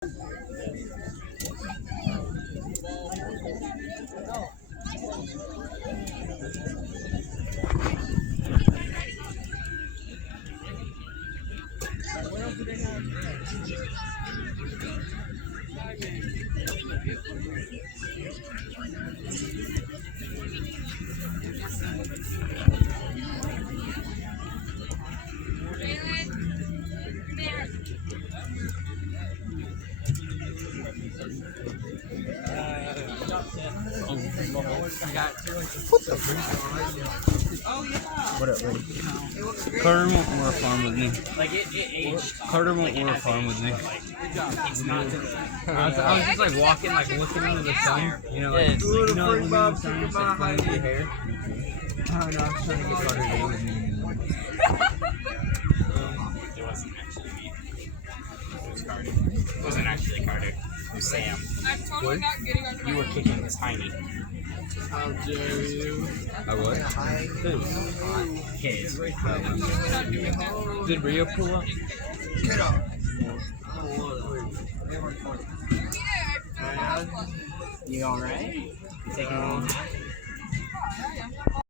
What up, buddy? Carter won't want to farm with me. Like it aged. Carter won't want to farm with me. It's not. I was just like walking, like looking into the sun. You know, like Little like, freak looking Bob, at the sun, chicken just, like, Bob, playing with your hair. I don't know. I was trying to get Carter to be with me. It wasn't actually me. It was Carter. It wasn't actually Carter. It was Sam. I'm totally not getting on You were kicking Tiny. How dare you? I was. Kids. Did Rio pull up? Get up. I don't want it. You alright? Taking a long nap?